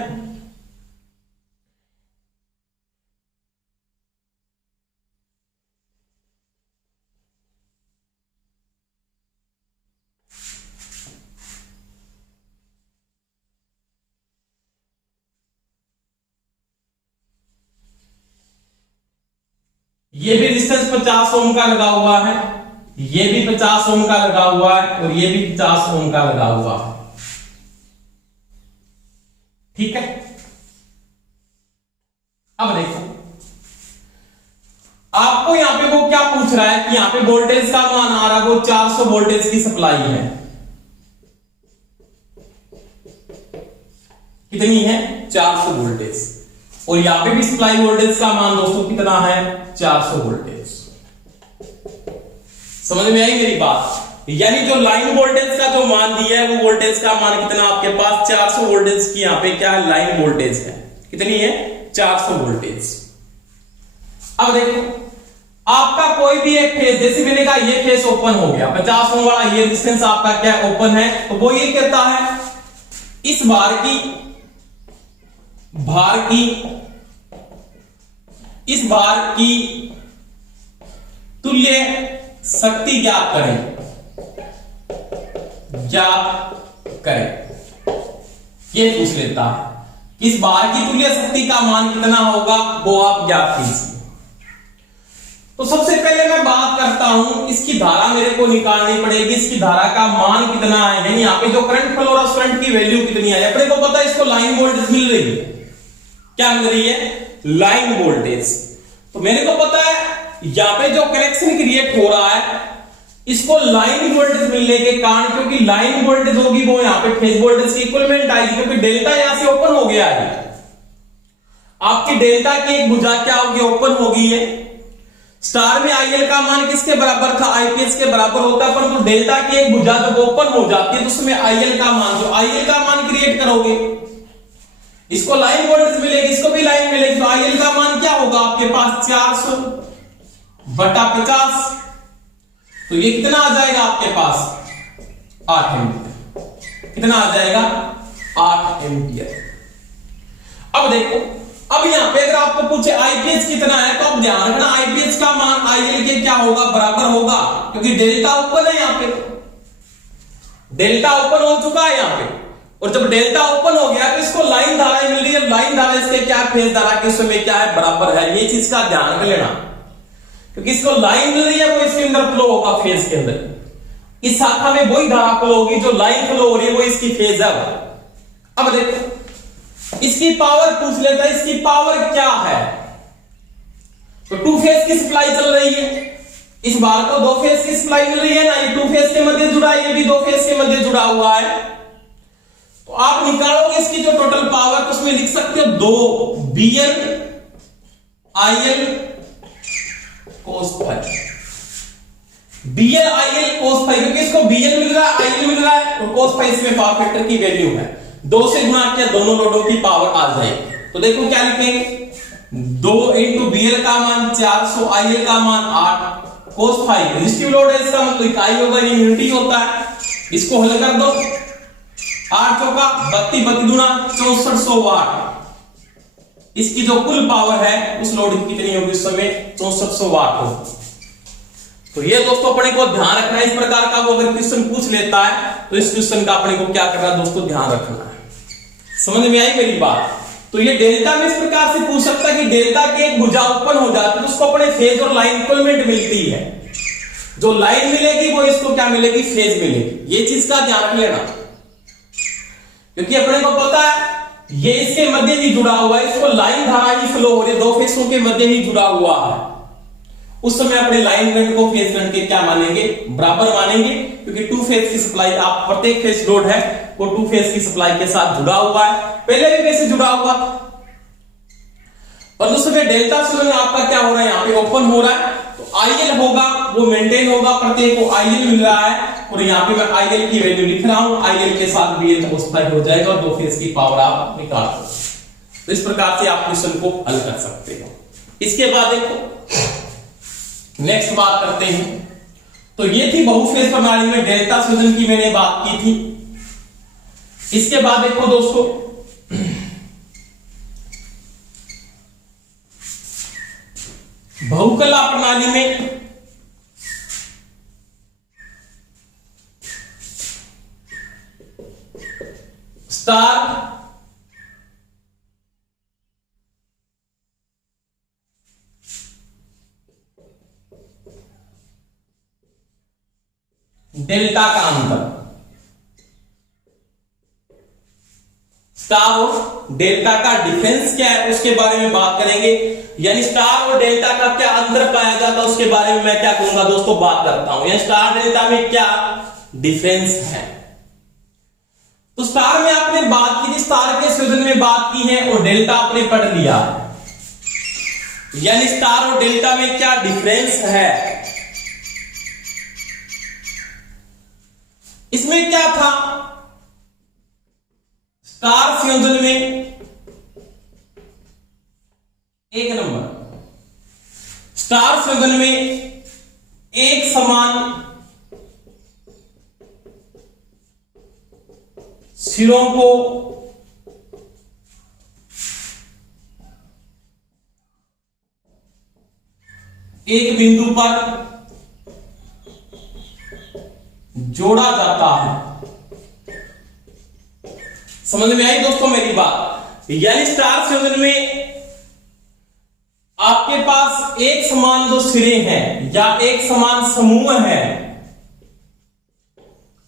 ये भी रेजिस्टेंस 50 ओम का लगा हुआ है, ये भी 50 ओम का लगा हुआ है, और ये भी 50 ओम का लगा हुआ है, ठीक है। अब देखो आपको यहां पे वो क्या पूछ रहा है कि यहां पे वोल्टेज का मान आ रहा है, वो 400 वोल्टेज की सप्लाई है, कितनी है, 400 वोल्टेज, और यहां पे भी सप्लाई वोल्टेज का मान दोस्तों कितना है, 400 वोल्टेज। समझ में आई मेरी बात, यानी जो लाइन वोल्टेज का जो मान दिया है, वो वोल्टेज का मान कितना आपके पास, 400 वोल्टेज की यहां पे क्या है, लाइन वोल्टेज है, कितनी है, 400 वोल्टेज। अब देखो आपका कोई भी एक फेस, जैसे मैंने कहा ये फेस ओपन हो गया, 50 ओम वाला ये रेजिस्टेंस आपका क्या ओपन है, तो वो ये कहता है इस भार की तुल्य शक्ति ज्ञात करें, ये पूछ लेता है, इस भार की तुल्य शक्ति का मान कितना होगा, वो आप ज्ञात कीजिए। तो सबसे पहले मैं बात करता हूं, इसकी धारा मेरे को निकालनी पड़ेगी, इसकी धारा का मान कितना है, यानी यहां पे जो करंट फ्लो और करंट की वैल्यू कितनी है, अपने को पता है इसको लाइन वोल्टेज मिल रही है, क्या मिल रही है, लाइन वोल्टेज। तो मेरे को पता है यहां पे जो कनेक्शन क्रिएट हो रहा है, इसको लाइन वोल्टेज मिलने के कारण, क्योंकि लाइन वोल्टेज होगी वो यहां पे फेज वोल्टेज की इक्विवेलेंट आएगी, क्योंकि डेल्टा यहां से ओपन हो गया है, आपकी डेल्टा की एक भुजा क्या होगी, ओपन होगी है। स्टार में आईएल का मान किसके बराबर था, आईपीएस के बराबर होता है, परंतु डेल्टा की एक भुजा जब ओपन हो जाती है तो उसमें आईएल का मान, जो आईएल का मान क्रिएट करोगे, इसको लाइन वोल्टेज मिलेगी, इसको भी लाइन मिलेगी, तो आईएल का मान क्या होगा आपके पास, 400 बटा 50, तो ये कितना आ जाएगा आपके पास, 8 एम्पियर, कितना आ जाएगा, 8 एम्पियर। अब देखो, अब यहां पे अगर आपको पूछे आईपीएस कितना है, तो आप ध्यान रखना आईपीएस का मान आईएल के क्या होगा, बराबर होगा, क्योंकि डेल्टा ओपन है, यहां पे डेल्टा ओपन हो चुका है यहां पे, और जब डेल्टा ओपन हो गया तो इसको लाइन धारा मिल रही है, लाइन धारा इसके क्या फेज धारा के समय क्या है, बराबर है, ये चीज का ध्यान रख लेना, क्योंकि इसको लाइन मिल रही है, वो इसके अंदर फ्लो होगा फेज के अंदर, इस शाखा में वही धारा फ्लो होगी जो लाइन फ्लो हो रही है, वो इसकी फेज है। अब देखो इसकी पावर पूछ लेता है, इसकी पावर क्या है, तो 2 फेज की सप्लाई चल रही है, इस बार को 2 फेज की सप्लाई मिल रही है ना, ये 2 फेज के मध्य जुड़ा है, ये भी 2 फेज के मध्य जुड़ा हुआ है, तो आप निकालोगे इसकी जो टोटल पावर, तो उसमें लिख सकते हो 2 BL IL cos phi, BL IL cos phi, क्योंकि इसको BL मिल रहा है, IL मिल रहा है, तो cos phi इसमें पावर फैक्टर की वैल्यू है, 2 से गुणा किया, दोनों लोडों की पावर आ जाएगी, तो देखो क्या लिखेंगे, 2 into BL का मान 400, IL का मान 8, cos phi रेजिस्टिव लोड है, इसका मतलब इकाई होगा, यूनिटी होता है, इसको हल कर दो, 8 चौका 32, 32 गुणा 6400 वाट, इसकी जो कुल पावर है उस लोड की कितनी होगी, उस समय 6400 वाट होगी। तो ये दोस्तों अपने को ध्यान रखना है, इस प्रकार का वो अगर क्वेश्चन पूछ लेता है तो इस क्वेश्चन का अपने को क्या करना है दोस्तों, ध्यान रखना है। समझ में आई मेरी बात। तो ये डेल्टा में इस प्रकार से पूछ सकता है कि डेल्टा की एक भुजा ओपन हो जाती है तो उसको अपने फेज और लाइन इक्विवेलेंट मिलती है, जो लाइन मिलेगी वो इसको क्या मिलेगी, फेज मिलेगी। ये चीज का ध्यान रख लेना, क्योंकि अपने को पता है ये इसके मध्य ही जुड़ा हुआ है, इसको लाइन धारा ही फ्लो हो रही है, 2 फेसों के मध्य ही जुड़ा हुआ है, उस समय अपने लाइन करंट को फेज करंट के क्या मानेंगे, बराबर मानेंगे, क्योंकि 2 फेज की सप्लाई, आप प्रत्येक फेज लोड है वो 2 फेज की सप्लाई के साथ जुड़ा हुआ है, पहले भी वैसे जुड़ा हुआ था। और दूसरे डेल्टा संयोजन आपका क्या हो रहा है, यहाँ पे ओपन हो रहा है, तो आईएल होगा वो मेंटेन होगा, प्रत्येक को आईएल मिल रहा है, और यहाँ पे मैं आईएल की वैल्यू लिख रहा हूं, आईएल के साथ बीएल का सप्लाई हो जाएगा और 2 फेज की पावर आप निकाल सकते। तो इस प्रकार से आप क्वेश्चन को हल कर सकते हो। इसके बाद देखो नेक्स्ट बात करते हैं। तो ये थी बहुफेज प्रणाली में डेल्टा संयोजन की मैंने बात की थी। इसके बाद देखो दोस्तों, बहुकला प्रणाली में स्टार डेल्टा का अंतर, स्टार और डेल्टा का डिफरेंस क्या है उसके बारे में बात करेंगे, यानी स्टार और डेल्टा का क्या अंतर पाया जाता है उसके बारे में मैं क्या करूंगा दोस्तों, बात करता हूं। यानी स्टार डेल्टा में क्या डिफरेंस है। तो स्टार में आपने बात की थी, स्टार के संयोजन में बात की है, और डेल्टा आपने पढ़ लिया है, यानी स्टार और डेल्टा में क्या डिफरेंस है। इसमें क्या था, स्टार संयोजन में एक नंबर, स्टार संयोजन में एक समान सिरों को एक बिंदु पर जोड़ा जाता है। समझ में आई दोस्तों मेरी बात। यानी स्टार संयोजन में आपके पास एक समान जो सिरे हैं या एक समान समूह है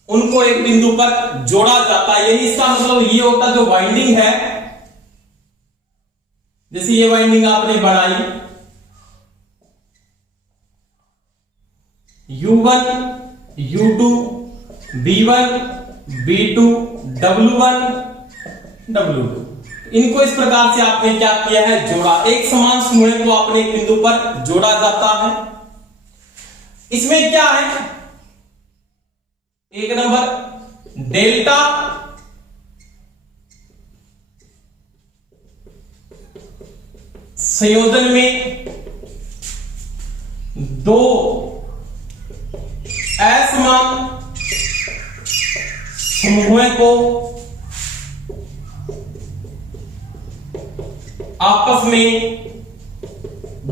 उनको एक बिंदु पर जोड़ा जाता है। यानी इसका मतलब ये होता है, जो वाइंडिंग है, जैसे ये वाइंडिंग आपने बनाई U1 U2 B1 B2 W1 W2, इनको इस प्रकार से आपने क्या किया है, जोड़ा। एक समान समूह को आपने एक बिंदु पर जोड़ा जाता है। इसमें क्या है, एक नंबर डेल्टा संयोजन में दो असमान समूहों को आपस में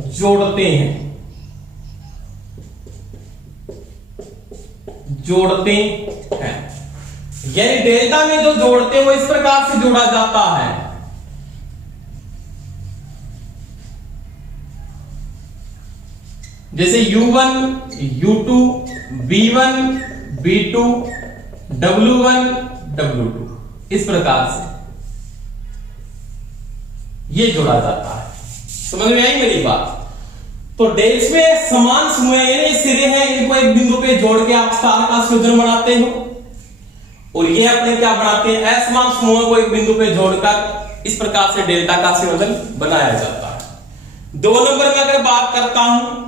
जोड़ते हैं, यानी डेल्टा में जो जोड़ते हैं वो इस प्रकार से जोड़ा जाता है। जैसे U1 U2 B1 B2 W1 W2, इस प्रकार से ये जोड़ा जाता है। समझ में आई मेरी बात। तो डेल्स में समान समूह यानी सिरे हैं, इनको एक बिंदु पे जोड़ के आप स्टार का संयोजन बनाते हो, और ये अपने क्या बनाते हैं, असमान समूह को एक बिंदु पे जोड़कर इस प्रकार से डेल्टा का संयोजन बनाया जाता है। 2 नंबर में अगर बात करता हूं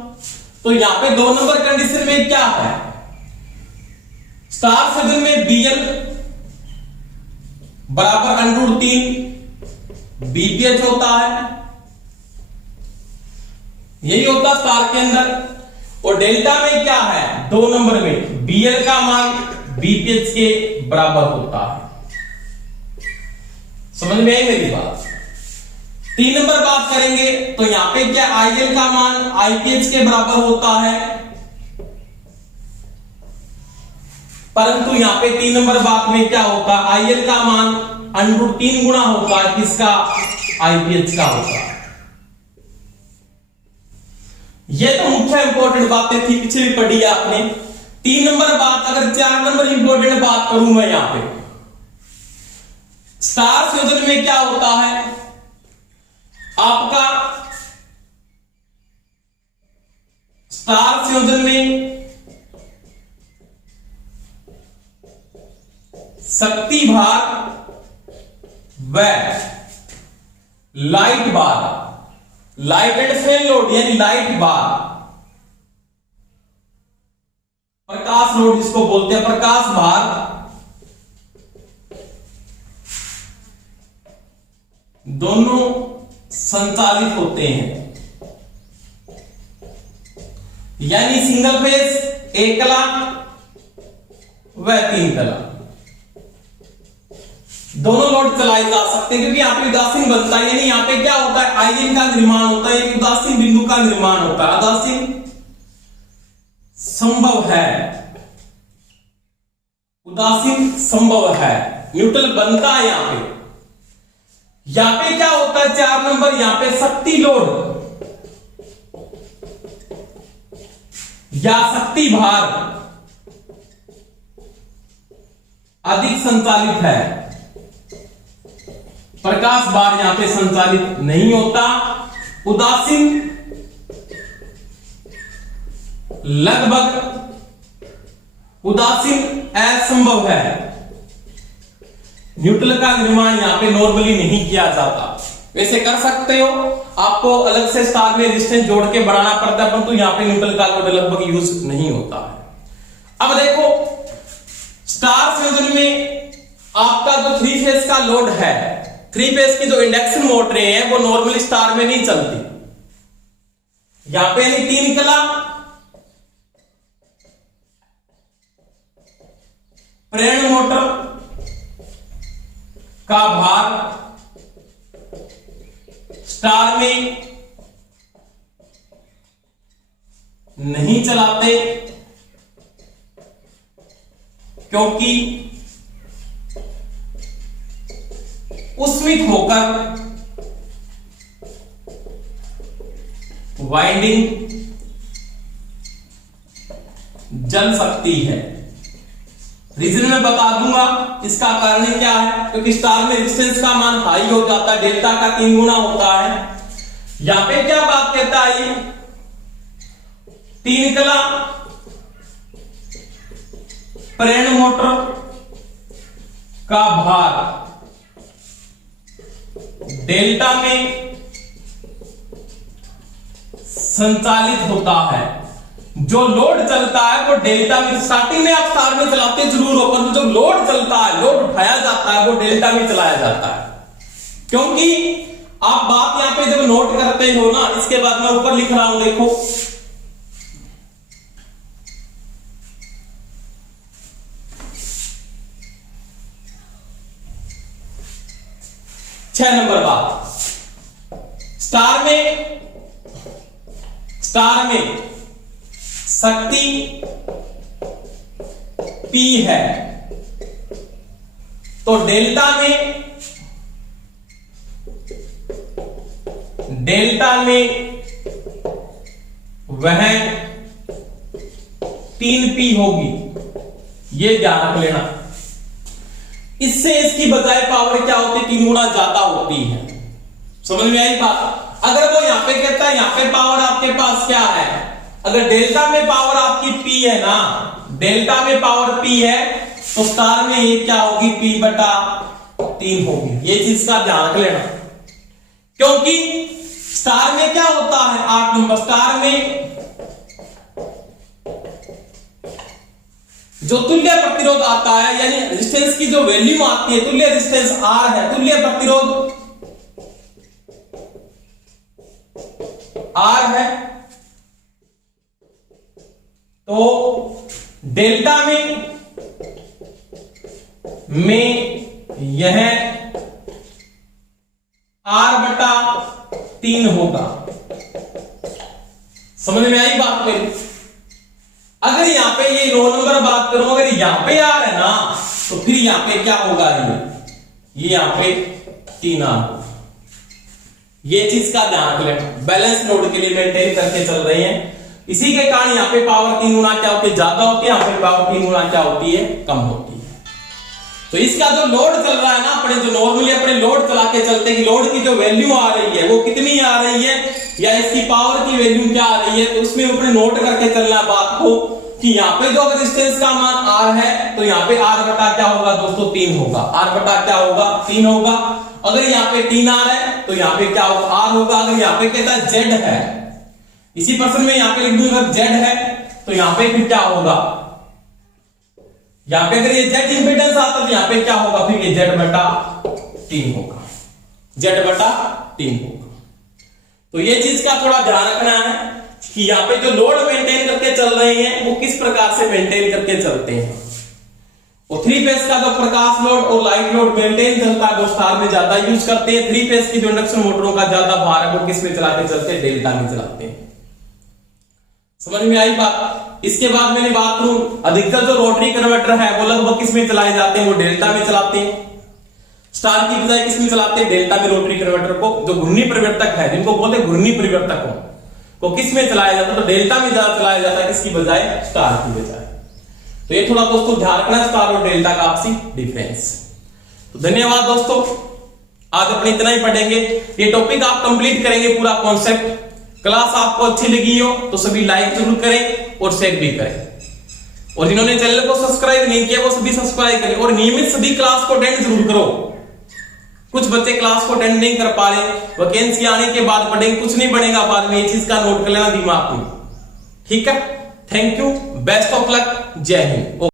तो यहां पे 2 नंबर कंडीशन में क्या है, स्टार संयोजन में Bl बराबर √3 BPH होता है, यही होता स्टार के अंदर। और डेल्टा में क्या है, 2 नंबर में Bl का मान BPH के बराबर होता है। समझ में आई मेरी बात। 3 नंबर बात करेंगे तो यहां पे क्या, IL का मान IPH के बराबर होता है, परंतु यहां पे 3 नंबर बात में क्या होता है, IL का मान √3 गुना होता है किसका, IPH का होता है। ये तो मुख्य इंपॉर्टेंट बातें थी, पीछे भी पढ़ी है आपने। 3 नंबर बात, अगर 4 नंबर इंपॉर्टेंट बात करूं मैं यहां पे, स्टार संयोजन में क्या होता है आपका, स्टार संयोजन में शक्ति भार व light bar, light and fail load यानी लाइट बार, प्रकाश लोड जिसको बोलते हैं, प्रकाश भार दोनों संचालित होते हैं। यानी सिंगल फेज एक कला व 3 कला दोनों लोड चलाए जा सकते हैं, क्योंकि यहां पे उदासीन बनता है। यानी यहां पे क्या होता है, आयन का निर्माण होता है, उदासीन बिंदु का निर्माण होता है। उदासीन संभव है, उदासीन संभव है, न्यूट्रल बनता है। यहां पे क्या होता है, 4 नंबर, यहां पे शक्ति लोड या शक्ति भार अधिक संचालित है, प्रकाश भार यहां पे संचालित नहीं होता। उदासीन लगभग उदासीन असंभव है, न्यूट्रल का निर्माण यहां पे नॉर्मली नहीं किया जाता। वैसे कर सकते हो, आपको अलग से स्टार में रेजिस्टेंस जोड़ के बढ़ाना पड़ता है, परंतु यहां पे न्यूट्रल का लोड लगभग यूज नहीं होता है। अब देखो स्टार संयोजन में आपका जो 3 फेज का लोड है, 3 फेज की जो इंडक्शन मोटरें हैं वो नॉर्मली स्टार में नहीं चलती। यहां पे यानी 3 कला प्रेरण मोटर का भार स्टार में नहीं चलाते, क्योंकि उस्मित होकर वाइंडिंग जल सकती है। रीजन मैं बता दूंगा इसका कारण क्या है, क्योंकि स्टार में रेजिस्टेंस का मान हाई हो जाता है, डेल्टा का 3 गुना होता है। यहां पे क्या बात कहता है, 3 कला प्रेरण मोटर का भार डेल्टा में संचालित होता है। जो लोड चलता है वो डेल्टा में, स्टार्टिंग में आप स्टार में चलाते जरूर हो, पर जो लोड चलता है, लोड उठाया जाता है, वो डेल्टा में चलाया जाता है। क्योंकि आप बात यहां पे जब नोट करते हो ना, इसके बाद मैं ऊपर लिख रहा हूं, देखो छह नंबर बात, स्टार में शक्ति P है, तो डेल्टा में वह 3P होगी, ये ध्यान रख लेना। इससे इसकी बजाय पावर क्या होती है, 3 गुना ज्यादा होती है। समझ में आई बात। अगर वो यहां पे कहता है यहां पे पावर आपके पास क्या है, अगर डेल्टा में पावर आपकी P है ना, डेल्टा में पावर P है, तो स्टार में ये क्या होगी, P/3 होगी। ये चीज का ध्यान रख लेना, क्योंकि स्टार में क्या होता है, 8 नंबर, स्टार में जो तुल्य प्रतिरोध आता है, यानी रेजिस्टेंस की जो वैल्यू आती है, तुल्य रेजिस्टेंस R है, तुल्य प्रतिरोध R है, तो डेल्टा में यह R/3 होगा। समझ में आई बात मेरी। अगर यहां पे ये 9 नंबर बात करूं, अगर यहां पे R है ना, तो फिर यहां पे क्या होगा, ये यहां पे 3R होगा। ये चीज का ध्यान रख लेना, बैलेंस लोड के लिए मेंटेन करके चल रहे हैं। इसी के कारण यहाँ पे पावर 3 गुना क्या होती है, ज्यादा होती है, यहाँ पे पावर 3 गुना क्या होती है, कम होती है। तो इसका जो लोड चल रहा है ना, अपने जो नॉर्मली अपने लोड चला के चलते हैं, लोड की जो वैल्यू आ रही है वो कितनी आ रही है, या इसकी पावर की वैल्यू क्या आ रही है, तो उसमें अपने नोट करके चलना बात को। कि यहाँ पे जो रेजिस्टेंस का मान R है तो यहाँ पे R बटा क्या होगा दोस्तों 3 होगा। R बटा क्या होगा 3 होगा। अगर यहाँ पे 3R है तो यहाँ पे क्या होगा R होगा। अगर यहाँ पे कहता है Z है, इसी प्रश्न में यहाँ पे लिख दूंगा Z है तो यहाँ पे फिर क्या होगा, यहाँ पे अगर ये Z इंपेडेंस आता तो यहाँ पे क्या होगा फिर ये Z बटा 3 होगा, Z बटा 3 होगा। तो ये चीज का थोड़ा ध्यान रखना है कि यहाँ पे जो लोड मेंटेन करके चल रहे हैं वो किस प्रकार से मेंटेन करके चलते हैं। और 3 फेज का जो प्रकाश लोड और लाइट लोड मेंटेन चलता है वो स्टार में ज्यादा यूज करते हैं। 3 फेज की जो इंडक्शन मोटरों का ज्यादा भार है वो किस में चला के चलते हैं, डेल्टा में चलाते हैं। समझ में आई बात। इसके बाद मैंने बात करूं, अधिकतर जो रोटरी कन्वर्टर है वो लगभग किस में चलाए जाते हैं, वो डेल्टा में चलाते हैं। स्टार की बजाय किस में चलाते हैं, डेल्टा में रोटरी कन्वर्टर को। जो घूर्णी परिवर्तक है जिनको बोलते हैं घूर्णी परिवर्तकों को किस में चलाया जाता है, तो डेल्टा में ज्यादा चलाया जाता है किसकी बजाय, स्टार की बजाय। तो ये थोड़ा दोस्तों ध्यान रखना, स्टार और डेल्टा का आपसी डिफरेंस। तो धन्यवाद दोस्तों, आज अपने इतना ही पढ़ेंगे। ये टॉपिक आप कंप्लीट करेंगे पूरा कॉन्सेप्ट। क्लास आपको अच्छी लगी हो तो सभी लाइक जरूर करें और शेयर भी करें, और जिन्होंने चैनल को सब्सक्राइब नहीं किया वो सभी सब्सक्राइब करें, और नियमित सभी क्लास को अटेंड जरूर करो। कुछ बच्चे क्लास को अटेंड नहीं कर पा रहे, वैकेंसी आने के बाद पढ़ेंगे, कुछ नहीं बनेगा बाद में, ये चीज का नोट कर लेना दिमाग में, ठीक है। Thank you, best of luck, जय हिंद।